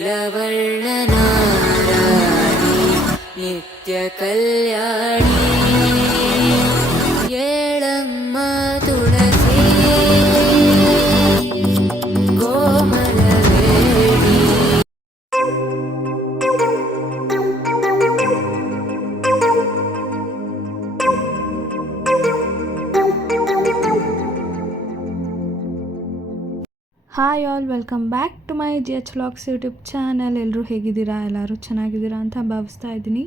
ನೀಲವರ್ಣನಾರಾಣಿ ನಿತ್ಯ ಕಲ್ಯಾಣಿ ಏಳಮ್ಮ ತುಳಸಿ ಕೋಮಲವೇಣಿ. Hi all, welcome back to my GH vlogs YouTube channel. ಎಲ್ಲರೂ ಹೇಗಿದ್ದೀರಾ? ಎಲ್ಲರೂ ಚೆನ್ನಾಗಿದ್ದೀರಾ ಅಂತ ಭಾವಿಸ್ತಾ ಇದ್ದೀನಿ.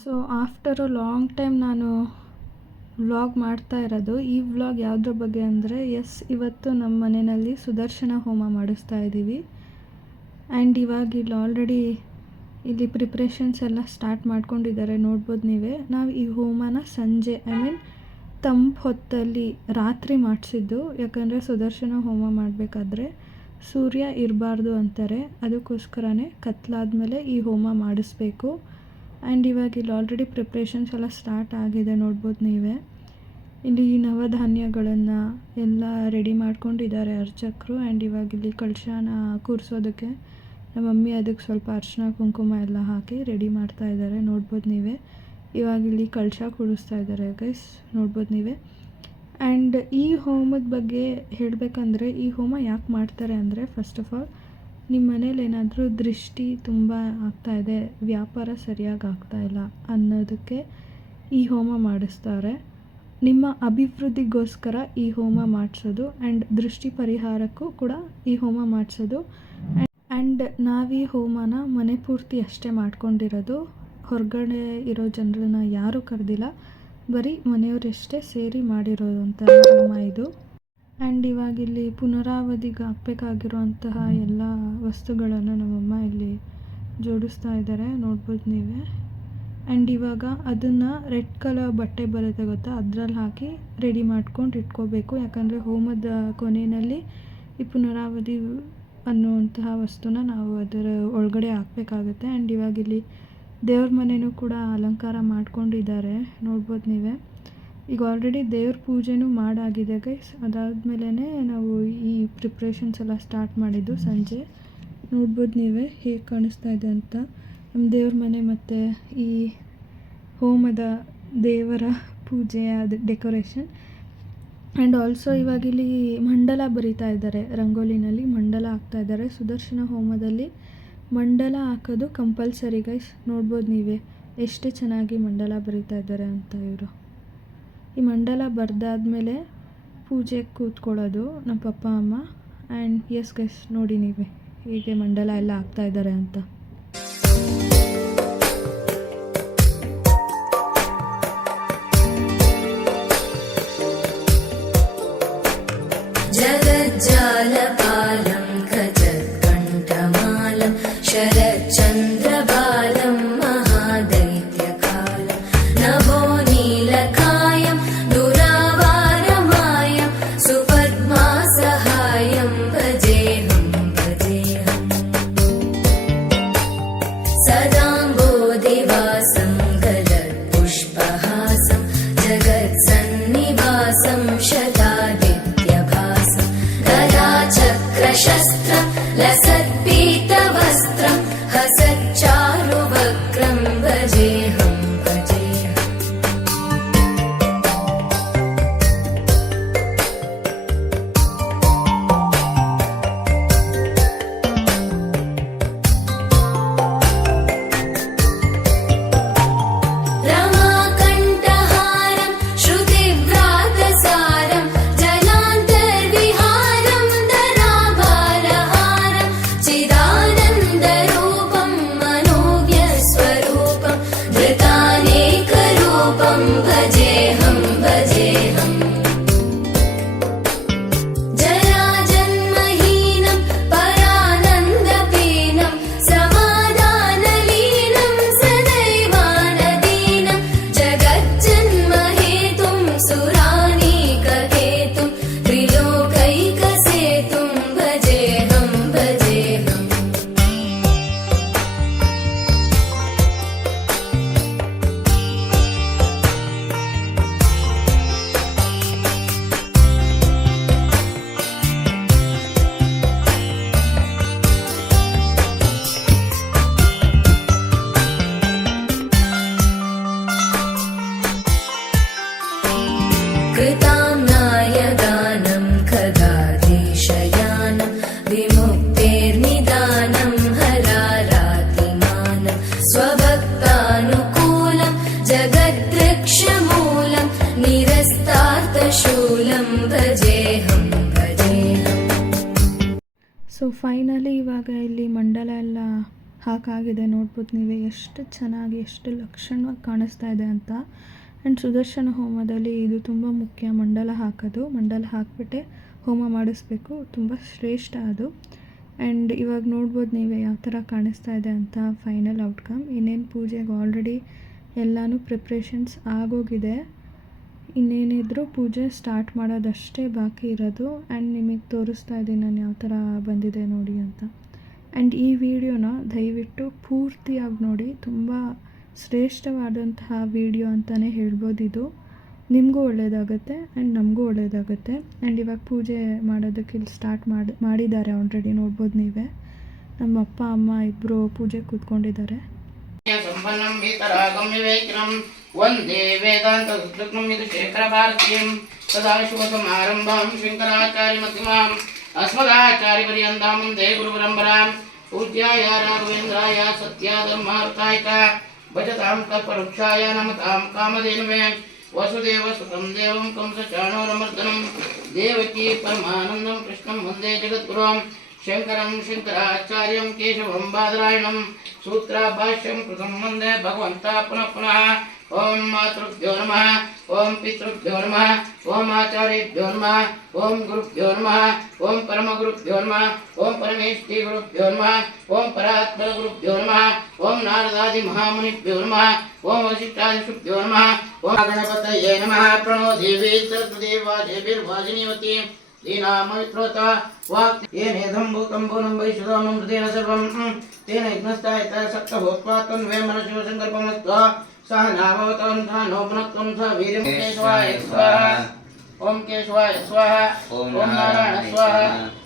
So after a long time ನಾನು ವ್ಲಾಗ್ ಮಾಡ್ತಾ ಇರೋದು. ಈ ವ್ಲಾಗ್ ಯಾವುದ್ರ ಬಗ್ಗೆ ಅಂದರೆ, ಇವತ್ತು ನಮ್ಮ ಮನೆಯಲ್ಲಿ ಸುದರ್ಶನ ಹೋಮ ಮಾಡಿಸ್ತಾ ಇದ್ದೀವಿ. ಆ್ಯಂಡ್ ಇವಾಗ ಇಲ್ಲಿ ಆಲ್ರೆಡಿ ಇಲ್ಲಿ ಪ್ರಿಪ್ರೇಷನ್ಸ್ ಎಲ್ಲ ಸ್ಟಾರ್ಟ್ ಮಾಡ್ಕೊಂಡಿದ್ದಾರೆ, ನೋಡ್ಬೋದು ನೀವೇ. ನಾವು ಈ ಹೋಮನ ಸಂಜೆ ತಂಪು ಹೊತ್ತಲ್ಲಿ ರಾತ್ರಿ ಮಾಡಿಸಿದ್ದು. ಯಾಕಂದರೆ ಸುದರ್ಶನ ಹೋಮ ಮಾಡಬೇಕಾದ್ರೆ ಸೂರ್ಯ ಇರಬಾರ್ದು ಅಂತಾರೆ, ಅದಕ್ಕೋಸ್ಕರನೇ ಕತ್ಲಾದ್ಮೇಲೆ ಈ ಹೋಮ ಮಾಡಿಸ್ಬೇಕು. ಆ್ಯಂಡ್ ಇವಾಗ ಇಲ್ಲಿ ಆಲ್ರೆಡಿ ಪ್ರಿಪ್ರೇಷನ್ಸ್ ಎಲ್ಲ ಸ್ಟಾರ್ಟ್ ಆಗಿದೆ, ನೋಡ್ಬೋದು ನೀವೇ. ಇಲ್ಲಿ ನವಧಾನ್ಯಗಳನ್ನು ಎಲ್ಲ ರೆಡಿ ಮಾಡ್ಕೊಂಡಿದ್ದಾರೆ ಅರ್ಚಕರು. ಆ್ಯಂಡ್ ಇವಾಗ ಇಲ್ಲಿ ಕಳಶನ ಕೂರಿಸೋದಕ್ಕೆ ನಮ್ಮ ಮಮ್ಮಿ ಅದಕ್ಕೆ ಸ್ವಲ್ಪ ಅರಿಶಿನ ಕುಂಕುಮ ಎಲ್ಲ ಹಾಕಿ ರೆಡಿ ಮಾಡ್ತಾ ಇದ್ದಾರೆ, ನೋಡ್ಬೋದು ನೀವೇ. ಇವಾಗ ಇಲ್ಲಿ ಕಳಶ ಕೂಡಿಸ್ತಾ ಇದ್ದಾರೆ ಗೈಸ್, ನೋಡ್ಬೋದು ನೀವೇ. ಆ್ಯಂಡ್ ಈ ಹೋಮದ ಬಗ್ಗೆ ಹೇಳಬೇಕಂದ್ರೆ, ಈ ಹೋಮ ಯಾಕೆ ಮಾಡ್ತಾರೆ ಅಂದರೆ, ಫಸ್ಟ್ ಆಫ್ ಆಲ್ ನಿಮ್ಮ ಮನೇಲಿ ಏನಾದರೂ ದೃಷ್ಟಿ ತುಂಬ ಆಗ್ತಾಯಿದೆ, ವ್ಯಾಪಾರ ಸರಿಯಾಗಿ ಆಗ್ತಾಯಿಲ್ಲ ಅನ್ನೋದಕ್ಕೆ ಈ ಹೋಮ ಮಾಡಿಸ್ತಾರೆ. ನಿಮ್ಮ ಅಭಿವೃದ್ಧಿಗೋಸ್ಕರ ಈ ಹೋಮ ಮಾಡಿಸೋದು, ಆ್ಯಂಡ್ ದೃಷ್ಟಿ ಪರಿಹಾರಕ್ಕೂ ಕೂಡ ಈ ಹೋಮ ಮಾಡಿಸೋದು. ಆ್ಯಂಡ್ ನಾವು ಈ ಹೋಮನ ಮನೆ ಪೂರ್ತಿ ಅಷ್ಟೇ ಮಾಡ್ಕೊಂಡಿರೋದು, ಹೊರಗಡೆ ಇರೋ ಜನರನ್ನ ಯಾರೂ ಕರೆದಿಲ್ಲ, ಬರೀ ಮನೆಯವರಷ್ಟೇ ಸೇರಿ ಮಾಡಿರೋದಂಥ ಹೋಮ ಇದು. ಆ್ಯಂಡ್ ಇವಾಗ ಇಲ್ಲಿ ಪುನರಾವಧಿಗೆ ಹಾಕಬೇಕಾಗಿರುವಂತಹ ಎಲ್ಲ ವಸ್ತುಗಳನ್ನು ನಮ್ಮಮ್ಮ ಇಲ್ಲಿ ಜೋಡಿಸ್ತಾ ಇದ್ದಾರೆ, ನೋಡ್ಬೋದು ನೀವೇ. ಆ್ಯಂಡ್ ಇವಾಗ ಅದನ್ನು ರೆಡ್ ಕಲರ್ ಬಟ್ಟೆ ಬರುತ್ತೆ ಗೊತ್ತಾ, ಅದರಲ್ಲಿ ಹಾಕಿ ರೆಡಿ ಮಾಡ್ಕೊಂಡು ಇಟ್ಕೋಬೇಕು. ಯಾಕಂದರೆ ಹೋಮದ ಕೊನೆಯಲ್ಲಿ ಈ ಪುನರಾವಧಿ ಅನ್ನುವಂತಹ ವಸ್ತುನ ನಾವು ಅದರ ಒಳಗಡೆ ಹಾಕಬೇಕಾಗುತ್ತೆ. ಆ್ಯಂಡ್ ಇವಾಗ ಇಲ್ಲಿ ದೇವ್ರ ಮನೆಯೂ ಕೂಡ ಅಲಂಕಾರ ಮಾಡ್ಕೊಂಡಿದ್ದಾರೆ, ನೋಡ್ಬೋದು ನೀವೇ. ಈಗ ಆಲ್ರೆಡಿ ದೇವ್ರ ಪೂಜೆನೂ ಮಾಡಾಗಿದೆ ಗೈಸ್. ಅದಾದಮೇಲೆ ನಾವು ಈ ಪ್ರಿಪ್ರೇಷನ್ಸ್ ಎಲ್ಲ ಸ್ಟಾರ್ಟ್ ಮಾಡಿದ್ದು ಸಂಜೆ, ನೋಡ್ಬೋದು ನೀವೇ ಹೇಗೆ ಕಾಣಿಸ್ತಾ ಇದೆ ಅಂತ ನಮ್ಮ ದೇವ್ರ ಮನೆ. ಮತ್ತು ಈ ಹೋಮದ ದೇವರ ಪೂಜೆಯ ಡೆಕೋರೇಷನ್. ಆ್ಯಂಡ್ ಆಲ್ಸೋ ಇವಾಗ ಇಲ್ಲಿ ಮಂಡಲ ಬರಿತಾ ಇದ್ದಾರೆ, ರಂಗೋಲಿನಲ್ಲಿ ಮಂಡಲ ಹಾಕ್ತಾ ಇದ್ದಾರೆ. ಸುದರ್ಶನ ಹೋಮದಲ್ಲಿ ಮಂಡಲ ಹಾಕೋದು ಕಂಪಲ್ಸರಿ ಗೈಸ್, ನೋಡ್ಬೋದು ನೀವೇ ಎಷ್ಟು ಚೆನ್ನಾಗಿ ಮಂಡಲ ಬರಿತಾ ಇದ್ದಾರೆ ಅಂತ ಇವರು. ಈ ಮಂಡಲ ಬರೆದಾದ್ಮೇಲೆ ಪೂಜೆಗೆ ಕೂತ್ಕೊಳ್ಳೋದು ನಮ್ಮ ಪಪ್ಪ ಅಮ್ಮ. ಆ್ಯಂಡ್ ಎಸ್ ಗೈಸ್, ನೋಡಿ ನೀವೇ ಹೀಗೆ ಮಂಡಲ ಎಲ್ಲ ಹಾಕ್ತಾ ಇದ್ದಾರೆ ಅಂತ. जगज्जालपालं खचत्कण्ठमालं शरच्चन्द्रबालं महादैत्यकालं नभो नीलकायं दुरावारमायं सुपद्मासहायं भजेऽहं भजेऽहम् सदाम्बोधिवासं गलत्पुष्पहासं जगत्सन्निवासं शतादित्यभासं गदाचक्रशस्त्रं लसत्पीतवस्त्रं हसच्चारुवक्त्रं भजेऽहं भजेऽहम् ಫೈನಲಿ ಇವಾಗ ಇಲ್ಲಿ ಮಂಡಲ ಎಲ್ಲ ಹಾಕಾಗಿದೆ. ನೋಡ್ಬೋದು ನೀವೇ ಎಷ್ಟು ಚೆನ್ನಾಗಿ ಎಷ್ಟು ಲಕ್ಷಣವಾಗಿ ಕಾಣಿಸ್ತಾ ಇದೆ ಅಂತ. ಆ್ಯಂಡ್ ಸುದರ್ಶನ ಹೋಮದಲ್ಲಿ ಇದು ತುಂಬ ಮುಖ್ಯ, ಮಂಡಲ ಹಾಕೋದು. ಮಂಡಲ ಹಾಕಿಬಿಟ್ಟೆ ಹೋಮ ಮಾಡಿಸ್ಬೇಕು, ತುಂಬ ಶ್ರೇಷ್ಠ ಅದು. ಆ್ಯಂಡ್ ಇವಾಗ ನೋಡ್ಬೋದು ನೀವೇ ಯಾವ ಥರ ಕಾಣಿಸ್ತಾ ಇದೆ ಅಂತ ಫೈನಲ್ ಔಟ್ಕಮ್. ಇನ್ನೇನು ಪೂಜೆಗೆ ಆಲ್ರೆಡಿ ಎಲ್ಲನೂ ಪ್ರಿಪ್ರೇಷನ್ಸ್ ಆಗೋಗಿದೆ, ಇನ್ನೇನಿದ್ರು ಪೂಜೆ ಸ್ಟಾರ್ಟ್ ಮಾಡೋದಷ್ಟೇ ಬಾಕಿ ಇರೋದು. ಆ್ಯಂಡ್ ನಿಮಗೆ ತೋರಿಸ್ತಾ ಇದ್ದೀನಿ ನಾನು ಯಾವ ಥರ ಬಂದಿದೆ ನೋಡಿ ಅಂತ. ಆ್ಯಂಡ್ ಈ ವಿಡಿಯೋನ ದಯವಿಟ್ಟು ಪೂರ್ತಿಯಾಗಿ ನೋಡಿ, ತುಂಬ ಶ್ರೇಷ್ಠವಾದಂತಹ ವಿಡಿಯೋ ಅಂತಲೇ ಹೇಳ್ಬೋದು ಇದು. ನಿಮಗೂ ಒಳ್ಳೆಯದಾಗುತ್ತೆ ಆ್ಯಂಡ್ ನಮಗೂ ಒಳ್ಳೆಯದಾಗುತ್ತೆ. ಆ್ಯಂಡ್ ಇವಾಗ ಪೂಜೆ ಮಾಡೋದಕ್ಕೆ ಇಲ್ಲಿ ಸ್ಟಾರ್ಟ್ ಮಾಡಿದ್ದಾರೆ ಆಲ್ರೆಡಿ. ನೋಡ್ಬೋದು ನೀವೇ ನಮ್ಮ ಅಪ್ಪ ಅಮ್ಮ ಇಬ್ಬರು ಪೂಜೆ ಕೂತ್ಕೊಂಡಿದ್ದಾರೆ. ಸಂಪನ್ನಂ ವೇತರಾಗಂ ವಿವೇಕಿನಂ ವಂದೇ ವೇದಾಂತ ಸುಕೃತಂ ಇದು ಶೇಖರ ಭಾರತೀಯಂ ಸದಾಶಿವ ಸಮಾರಂಭಂ ಶಂಕರಾಚಾರ್ಯ ಮಧ್ಯಮಾಂ ಅಸ್ಮದಾಚಾರ್ಯ ಪರ್ಯಂತಾಂ ವಂದೇ ಗುರು ಪರಂಪರಾಂ ಪೂಜ್ಯಾಯ ರಾಘವೇಂದ್ರಾಯ ಸತ್ಯ ಧರ್ಮಾರ್ಥಾಯ ಭಜತಾಂ ಕಲ್ಪವೃಕ್ಷಾಯ ನಮತಾಂ ಕಾಮಧೇನವೇ ವಸುದೇವ ಸುತಂ ದೇವಂ ಕಂಸಚಾಣೂರಮರ್ದನಂ ದೇವಕೀ ಪರಮಾನಂದಂ ಕೃಷ್ಣಂ ವಂದೇ ಜಗದ್ಗುರುಂ ಶಂಕರಂ ಶಂಕರಾಚಾರ್ಯಂ ಕೇಶವಂ ಬಾದರಾಯಣಂ ಸೂತ್ರಭಾಷ್ಯಂ ಕೃತಂ ವಂದೇ ಭಗವಂತ ಪುನಃ ಪುನಃ. ಓಂ ಮಾತೃಭ್ಯೋ ನಮಃ, ಓಂ ಪಿತೃಭ್ಯೋ ನಮಃ, ಓಂ ಆಚಾರ್ಯೇಭ್ಯೋ ನಮಃ, ಓಂ ಗುರುಭ್ಯೋ ನಮಃ, ಓಂ ಪರಮಗುರುಭ್ಯೋ ನಮಃ, ಓಂ ಪರಮೇಷ್ಠಿ ಗುರುಭ್ಯೋ ನಮಃ, ಓಂ ಪರಾತ್ಪರ ಗುರುಭ್ಯೋ ನಮಃ, ಓಂ ನಾರದಾದಿ ಮಹಾಮುನಿಭ್ಯೋ ನಮಃ, ಓಂ ವಸಿಷ್ಠಾದಿಷುಭ್ಯೋ ನಮಃ, ಓಂ ಗಣಪತಯೇ ನಮಃ. ಪ್ರಣೋ ದೇವಿ ಸರ್ವದೇವಾಜೇಭಿರ್ವಾಜಿನೀವತಿ दीनामवित्रोत वाक् येनेदं भूतं भूनं वैश्वदानं हृदयेन सर्वं तेन यज्ञस्तायत सक्तभूत्वा तन्वे मनसो सङ्कल्पमत्वा सह नामवतं धा नोपनत्वं स वीर्यं केशवाय स्वाहा. ओम केशवाय स्वाहा, ओम नारायण स्वाहा,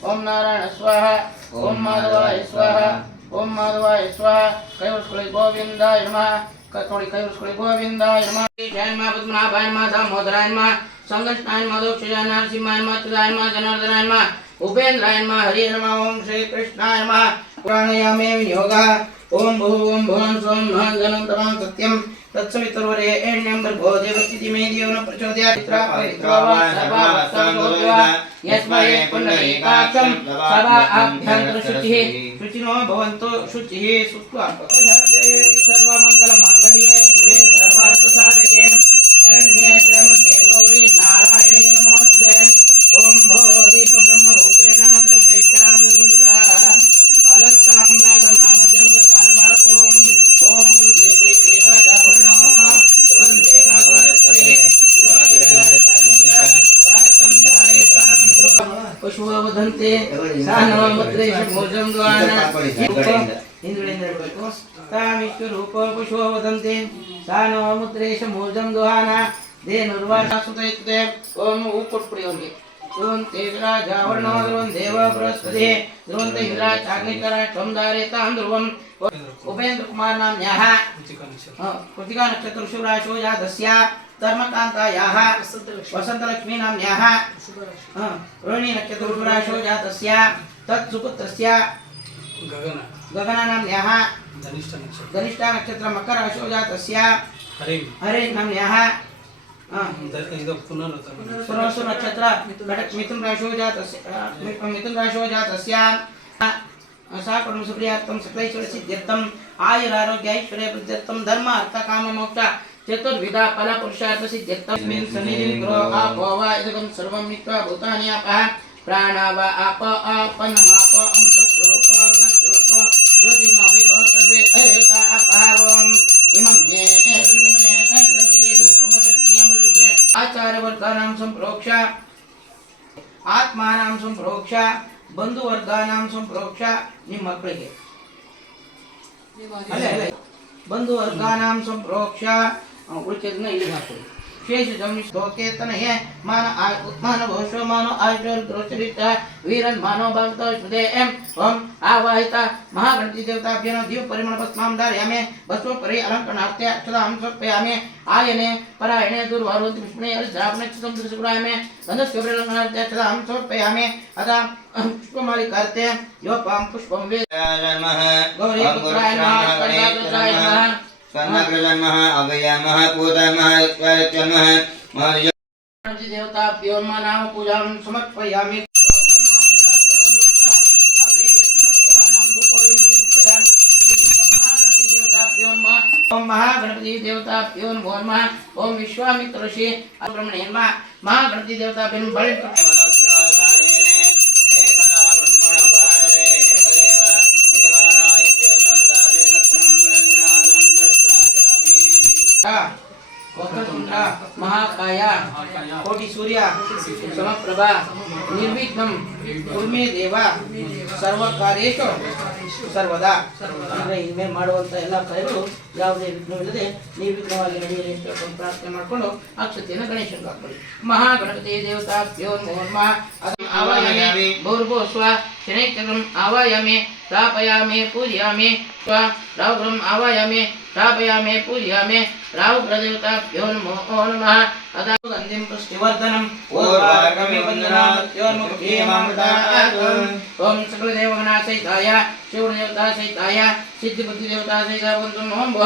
ओम नारायण स्वाहा, ओम माधवाय स्वाहा, ओम माधवाय स्वाहा. कैवस्कुले गोविन्दाय नमः, कैवस्कुले गोविन्दाय नमः. जय मा पद्मनाभाय नमः, दामोदराय नमः, संगष्टाय नमः, दोक्षजाय नमः, सिंहाय नमः, तुदाय नमः, जनार्दनाय नमः, उपेन्द्राय नमः, हरे नमः. ओम श्री कृष्णाय नमः. प्राणायामे विनियोगः. ओम भूं भुवं स्वं महङ्गनं तमां सत्यं तत्सवितुर्वरेण्यं भर्गो देवस्य धीमहि धियो न प्रचोदयात्. यस्मै पुण्डरीकाक्षं सभा आभ्यन्तरशुचिः शुचिनो भवन्तु शुचिः सुत्वा सर्वमङ्गलमाङ्गल्ये शिवे सर्वार्थसाधके शरण्ये त्र्यम्बके गौरी नारायणी नमोस्तुते. ओम भो दीप ब्रह्म रूपेण सर्वेषां संजितः अलस्तां राधमामद्यं गतानभाकुरुं. ओम देवी विराजाभरणः वन्दे भगवते ಪಶುವ ವದಂತೆ ಸಾನವ ಮುದ್ರೇಶ ಭೋಜಂ ದ್ವಾನ ಹಿಂದುಳಿಂದ ಇರಬೇಕು. ತಾಮಿಷ್ಟು ರೂಪ ಪಶುವ ವದಂತೆ ಸಾನವ ಮುದ್ರೇಶ ಭೋಜಂ ದ್ವಾನ ದೇನುರ್ವಾಣ ಸುತೈತೆ. ಓಂ ಹೂ ಕೊಟ್ಬಿಡಿ ಅವ್ರಿಗೆ. ಧ್ರುವಂತೆ ರಾಜಾವರ್ಣೋ ಧ್ರುವಂ ದೇವ ಬೃಹಸ್ಪತಿ ಧ್ರುವಂತ ಇಂದ್ರಾಚಾಗ್ನಿಕರ ಕ್ಷಮಧಾರೇತಾಂ ಧ್ರುವಂ. ಉಪೇಂದ್ರ ಕುಮಾರ್ ನಾಮ್ನ್ಯಾಹ ಕೃತಿಕಾ ನಕ್ಷತ್ರ ಋಷಭರಾಶೋ ಜಾತಸ್ಯ धर्मकान्तायाः वसन्तलक्ष्मी नाम्न्याः रोहिणी नक्षत्र ऋषभराशो जातस्य तत्सुपुत्रस्य गगन नाम्न्याः धनिष्ठा नक्षत्र मकर राशो जातस्य हरे नाम्न्याः पुनर्वसु नक्षत्र मिथुन राशो जातस्य साकर्म सुप्रियार्थं सकलैश्वर्यसिद्ध्यर्थं आयुरारोग्यैश्वर्यवृद्ध्यर्थं धर्म अर्थ काम मोक्ष चतुर्विधा फल पुरुषार्थ सिद्ध्यर्थं सन्निधिं ग्रो आपो वा इदं सर्वं नीत्वा भूतानि आपः प्राणा वा आप आपनमाप अमृत स्वरूप ज्योतिर्मभितो सर्वे देवता आपः. ओम इमं मे आचार्यवर्गानां संप्रोक्ष आत्मानां संप्रोक्ष बंधुवर्गानां संप्रोक्ष ನಿಮ್ಮ ಮಕ್ಕಳಿಗೆ ಅಲ್ಲೇ बंधुवर्गानां संप्रोक्ष उल्चेदन ಇಲ್ಲಿ ಹಾಕೋದು. शेषजं स्तोकेतनये मान उत्मानभोषो मानो आयुर्द्रोचरित वीरन् मानो भक्तो श्रुते एम ओम आवाहित महागणपति देवताभ्यो दिव परिमल भस्मां धारयामि. भस्म परि अलंकरणार्थे अक्षतां समर्पयामि. आयने परायणे दुर्वारोति पुष्पणे अर्धरापणे चितं दृश्यपुरायामि. गन्धस्य परिलंकरणार्थे अक्षतां समर्पयामि. अतः पुष्पमालिकार्थे योपां पुष्पं वेदामः गौरी पुत्राय नमः गणेशाय नमः स्वर्णकृजन्मः अभयामः पूतमः उत्पलत्यमः देवताभ्यो नाम पूजां समर्पयामि. ओम महागणपति देवताभ्यो नमो नमः। ओम विश्वामित्र ऋषि ब्रह्मणे नमः। महागणपति देवताभ्यो नमः। वक्रतुंड महाकाय कोटि सूर्य समप्रभा निर्विघ्नं कुरु मे देव ಸರ್ವಕಾರ್ಯೇಷು ಸರ್ವದಾ. ಅಂದರೆ ಇನ್ಮೇಲೆ ಮಾಡುವಂಥ ಎಲ್ಲ ಕಾರ್ಯಗಳು ಯಾವುದೇ ವಿಘ್ನವಿಲ್ಲದೆ ನಿರ್ವಿಘ್ನವಾಗಿ ನಡೆಯಲಿ ಅಂತ ಪ್ರಾರ್ಥನೆ ಮಾಡಿಕೊಂಡು ಅಕ್ಷತೆಯನ್ನು ಗಣೇಶನಿಗೆ ಹಾಕೊಳ್ಳಿ. ಮಹಾಗಣಪತಿ ದೇವತಾಭ್ಯೋ ನಮೋ ನಮಃ. ಆವಾಹಯಾಮಿ ಭೂರ್ಭುವಸ್ವ ಶನೈಶ್ಚಕ್ರಂ ಆವಾಹಯಾಮಿ ಸ್ಥಾಪಯಾಮಿ ಪೂಜಯಾಮಿ ಸ್ವ ರಾಹುಗ್ರಹಂ ಆವಾಹಯಾಮಿ ಸ್ಥಾಪಯಾಮಿ ಪೂಜಯಾಮಿ ರಾಹುಗ್ರಹದೇವತಾಭ್ಯೋ ನಮೋ ನಮಃ. ಗಂಧಿಂ ಪುಷ್ಟಿವರ್ಧನಂ ಓಂ ಸಕಲ ದೇವಗಣಾಸಹಿತಾಯ ಶಿವದೇವತಾ ಸಹಿತಾಯ ಸಿದ್ಧಿ ಬುದ್ಧಿ ದೇವತಾ ಸಹಿತಾಯ ಓಂ ಭುವ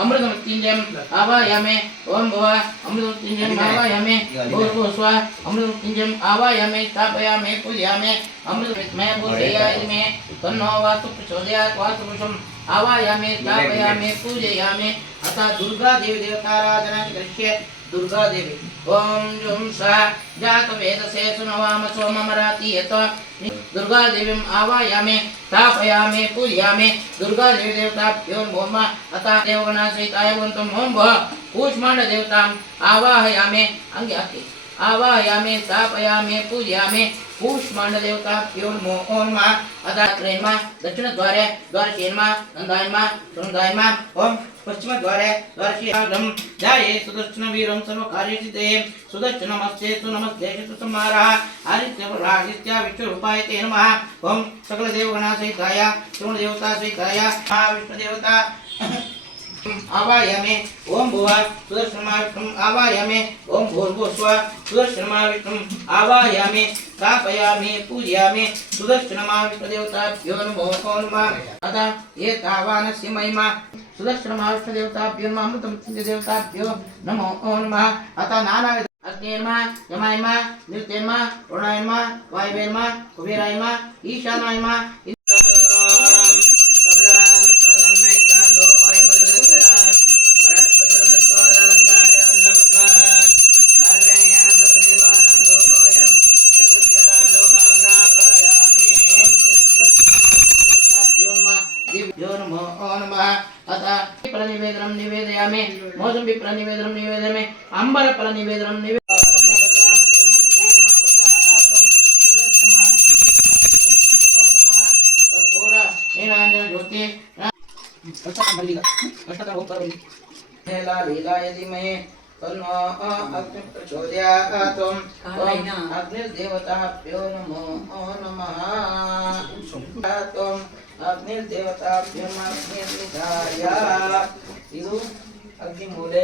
ಅಮೃತ ಮೃತ್ಯುಂಜಯಂ ಆವಾಹಯಾಮಿ. ಓಂ ಭುವ ಅಮೃತ ಮೃತ್ಯುಂಜಯಂ ಆವಾಹಯಾಮಿ. ಭೂರ್ಭುವಸ್ವ ಅಮೃತ ಮೃತ್ಯುಂಜಯಂ ಆವಾಹಯಾಮಿ ಸ್ಥಾಪಯಾಮಿ ಪೂಜಯಾಮಿ ಅಮೃತ ಮೇ ಪೂಜಯಾಮಿ ಮೇ ತನ್ನೋ ವಾಸ್ತು ಪ್ರಚೋದಯಾತ್ ವಾಸ್ತು ಪುರುಷಂ ಆವಾಹಯಾಮಿ ಸ್ಥಾಪಯಾಮಿ ಪೂಜಯಾಮಿ. ಅಥ ದುರ್ಗಾ ದೇವಿ ದೇವತಾರಾಧನಾ ಕರಿಷ್ಯೆ. दुर्गा देवी ओम जुम सा जात वेद से सुनवाम सोममराति यत दुर्गा देवीं आवाहयामि स्थापयामि पूजयामि. दुर्गा देवी देवताभ्यो नमः. अतः देवगणा सहिताय वन्तम ओम भव कूष्मांड देवतां आवाहयामि. अंगे आके आवाहयामि स्थापयामि पूजयामि. कूष्मांड देवताभ्यो नमो नमः. अतः त्रयमा दक्षिण द्वारे द्वारशीर्मा नंदायमा सुनदायमा. ओम पश्चिम द्वारे द्वारशीर्म जाये सुदर्शन वीरं सर्वकार्यसिद्धे सुदर्शनमस्ते नमस्ते संहारः आदित्य विश्वरूपाय ते नमः. ओम सकल देवगणा सहिताय शिव देवता सहिताय विष्णु देवता आवाहयामि. ओम भुव सुदर्शनमाविष्णुम् आवाहयामि. ओम भूर्भुवस्व सुदर्शनमाविष्णुम् आवाहयामि स्थापयामि पूजयामि. सुदर्शनमाविष्णुदेवताभ्यो नमो नमः. अतः एतावानस्य महिमा सुदर्शनमाविष्णुदेवताभ्यो नमः. अमृतमृत्युंजयदेवताभ्यो नमो नमः. अतः नानाविध अग्नेर्मा यमायमा निरुतेर्मा वरुणायमा वायवेर्मा कुबेरायमा ईशानायमा निवेदनम निवेदयामि. मौसमी फल निवेदनम निवेदयामि. अंबर फल निवेदनम अग्निर्देवताभ्यो नमो नमः. अग्निर्देवताभ्यो नमः. ಇದು ಅಗ್ನಿ ಮೂಲೆ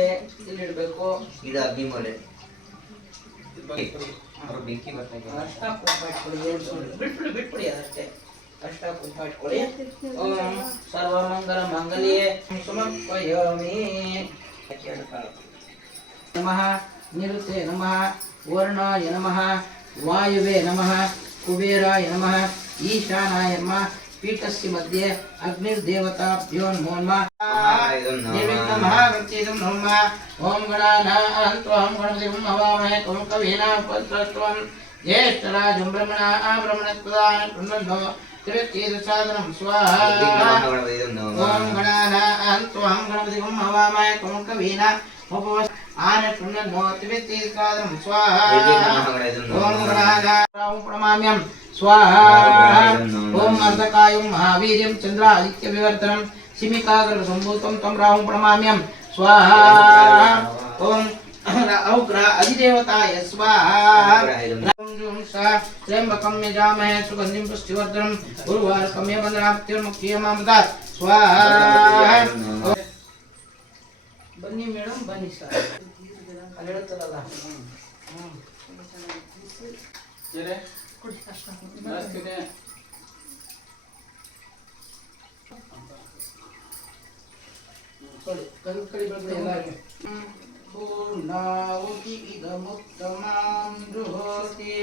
ಇಲ್ಲಿ ಇಡಬೇಕು. ಇದು ಅಗ್ನಿ ಮೂಲೆ ಬೆಂಕಿ ಬರ್ತಾ ಇದೆ. ಅಷ್ಟ ಕುಂಕುಮ ಇಟ್ಕೊಳ್ಳಿ. ಬಿಟ್ಬಿಡಿ ಅದಷ್ಟೇ. ಅಷ್ಟ ಕುಂಕುಮ ಇಟ್ಕೊಳ್ಳಿ. ಓಂ ಸರ್ವಮಂಗಲ ಮಂಗಲ್ಯೆ ಸಮರ್ಪಯಾಮಿ. ನಮಃ ನಿರುತೆ ನಮಃ ವರ್ಣಾಯ ನಮಃ ವಾಯುವೆ ನಮಃ ಕುಬೇರಾಯ ನಮಃ ಈಶಾನಾಯ ನಮಃ. पीठस्य मध्ये अग्निर्देवताभ्यो नमो नमः. ओम गणानां त्वं गणपतिं हवामहे त्वं कवीनां उपस्त्रस्त्वं ज्येष्ठराजं ब्रह्मणस्पदानं कृण्वन्नो त्रिवेदसादनं स्वाहा. ओम गणानां त्वं गणपतिं हवामहे त्वं कवीनां उपस्त्रस्त्वं आन कृण्वन्नो त्रिवेदसादनं स्वाहा. ओम गणानां प्रणमाम्यं स्वाहा. ओम अर्धकायं महावीर्यं चंद्रादित्य विवर्तनं सिमिकाग्र संभूतं तं राहुं प्रणमाम्यं स्वाहा. ओम औग्र अधिदेवताय स्वाहा. ओम सा त्र्यंबकं यजामहे सुगंधिं पुष्टिवर्धनं उर्वारुकं यवनामृत्युर्मुक्तियमामृतात् स्वाहा. बन्नी ಮೇಡಂ ಬನ್ನಿ ಸರ್ ಅಲ್ಲಿ ಹೇಳುತ್ತಲ್ಲ ಜರೆ ಕೊಡಿ ಅಷ್ಟ ನಮಸ್ತೆ. ಕೊಡಿ ಕೈ ಬರ್ತದೆ ಎಲ್ಲ ಪೂರ್ಣಾಹುತಿ ಇದಮುತ್ತಮಾಂ ಜುಹೋತಿ.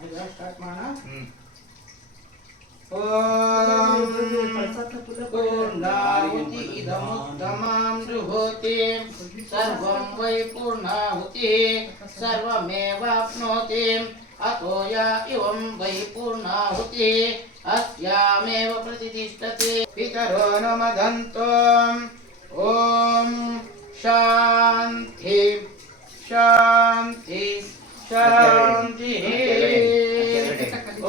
ಅದ ಸ್ಟಾರ್ಟ್ ಮಾಡೋಣ. ಓಂ ಪೂರ್ಣಾಹುತಿ इदमुत्तमां जुहोति सर्वं वै पूर्णाहुतिः सर्वमेवाप्नोति अतो या इवं वै पूर्णाहुतिः अस्यामेव प्रतिष्ठते पितरो न मदन्तो ॐ शान्ति शान्ति शान्तिः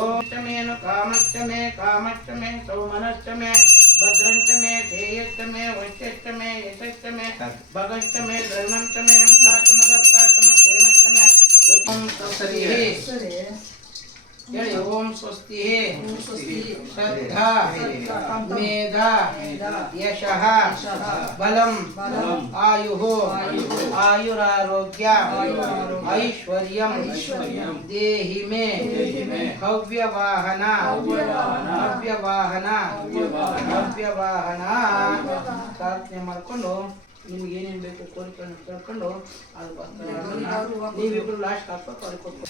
ॐ मे कामश्च मे सौमनश्च मे भद्रञ्च मे ध्येयश्च मे वैश्यश्च मे यशश्च मे भगश्च मे धर्मश्च मे ताचमगत्ताचम क्षेमश्च मे ॐ स्वस्तिः ಹೇಳಿ ಓಂ ಸ್ವಸ್ತಿ ಶ್ರದ್ಧಾ ಮೇಧಾ ಯಶಃ ಬಲಂ ಆಯುಃ ಆಯುರಾರೋಗ್ಯ ಐಶ್ವರ್ಯಂ ದೇಹಿ ಮೇ ಹವ್ಯವಾಹನ ಪ್ರಾರ್ಥನೆ ಮಾಡಿಕೊಂಡು ನಿಮ್ಗೆ ಏನೇನು ಬೇಕು ಕೋರಿಕೆ ಕೇಳ್ಕೊಂಡು ಅದು ನೀವಿಬ್ರು ಲಾಸ್ಟ್ ಹಾಕ್ಬೇಕು ಅವ್ರಿಗೆ ಕೊಟ್ಟು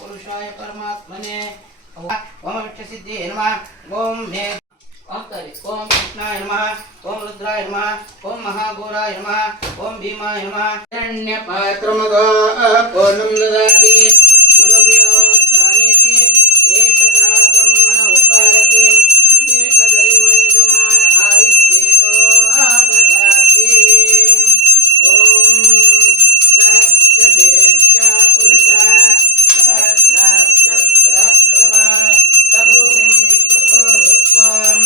पुरुषाय परमात्मने ओम सिद्धि नमः ओम मे ओम कृष्णाय नमः ओम रुद्राय नमः ओम महाघोराय नमः ओम भीमाय नमः हिरण्यपात्रमगा पूर्णं ददाति मदव्यवस्थानेति एकदा ब्रह्मण उपारते एकदैव यजमान आयुष्येजो ददाति ओम सहस्रशेषा पुरुषा सहस्राक्षसहस्रगमा तभूमिं विश्वतो रुत्वम्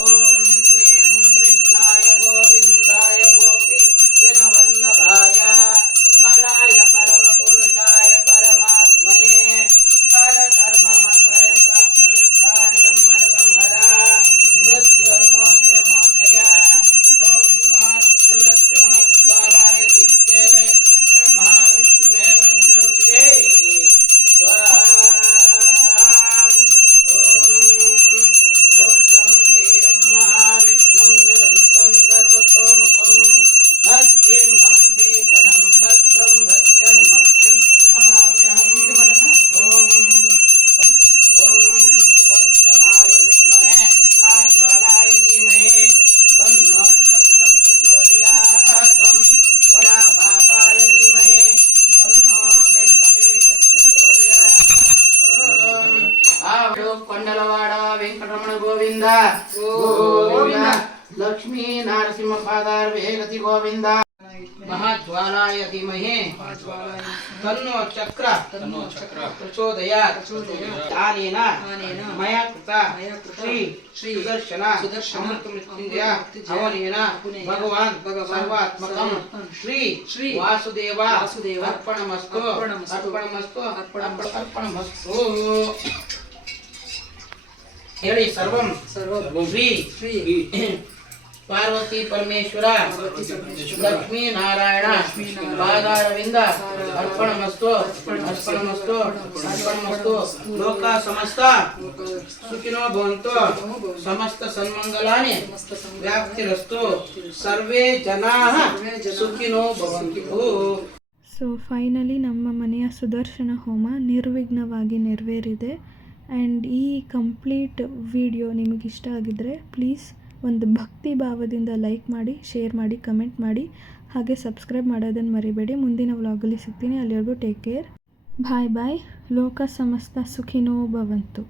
ओम क्लीं कृष्णाय गोविन्दाय गोपी जनवल्लभाय पराय परमपुरुषाय परमात्मने परकर्म मंत्रयन्त्राक्षरस्थानि संहरा मृत्युर्मोचे मोचया ओम सुदक्षिणमज्ज्वालाय दीप्ते महाविष्णुमेव ज्योतिरे स्वाहा ओम वीरं महाविष्णुं ज्वलन्तं सर्वतोमुखं नरसिंहं भीषणं भद्रं भृत्यन्मत्यं नमाम्यहम् ओम सुदर्शनाय विद्महे महाज्वालाय धीमहि तन्नो चक्रः प्रचोदयात् वराभासाय धीमहि तन्नो वेङ्कटेशः प्रचोदयात् आवळु ಕೊಂಡಲವಾಡ ವೆಂಕಟರಮಣ ಗೋವಿಂದ ಗೋವಿಂದ लक्ष्मी नारसिंह पादार वेगति गोविंद महाज्वालाय धीमहि तन्नो चक्र प्रचोदयात् दानेन मया कृता श्री सुदर्शन अमृतमृत्युंजय हवनेन भगवान् सर्वात्मकं श्री वासुदेव अर्पणमस्तु ಹೇಳಿ ಸರ್ವಂ ಶ್ರೀ ಪಾರ್ವತಿ ಪರಮೇಶ್ವರ ಲಕ್ಷ್ಮೀ ನಾರಾಯಣ ಪಾದಾರವಿಂದ ಅರ್ಪಣಮಸ್ತು ಲೋಕ ಸಮಸ್ತ ಸುಖಿನೋ ಭವಂತು ಸಮಸ್ತ ಸನ್ಮಂಗಲಾನಿ ವ್ಯಾಪ್ತಿರಸ್ತು ಸರ್ವೇ ಜನಾಃ ಸುಖಿನೋ ಭವಂತು. ಸೊ ಫೈನಲಿ ನಮ್ಮ ಮನೆಯ ಸುದರ್ಶನ ಹೋಮ ನಿರ್ವಿಘ್ನವಾಗಿ ನೆರವೇರಿದೆ. ಆ್ಯಂಡ್ ಈ ಕಂಪ್ಲೀಟ್ ವಿಡಿಯೋ ನಿಮಗಿಷ್ಟ ಆಗಿದ್ದರೆ ಪ್ಲೀಸ್ ಒಂದು ಭಕ್ತಿ ಭಾವದಿಂದ ಲೈಕ್ ಮಾಡಿ, ಶೇರ್ ಮಾಡಿ, ಕಮೆಂಟ್ ಮಾಡಿ, ಹಾಗೆ ಸಬ್ಸ್ಕ್ರೈಬ್ ಮಾಡೋದನ್ನು ಮರಿಬೇಡಿ. ಮುಂದಿನ ವ್ಲಾಗಲ್ಲಿ ಸಿಗ್ತೀನಿ. ಅಲ್ಲಿವರೆಗೂ ಟೇಕ್ ಕೇರ್. ಬಾಯ್ ಬಾಯ್. ಲೋಕ ಸಮಸ್ತ ಸುಖಿನೋ ಭವಂತು.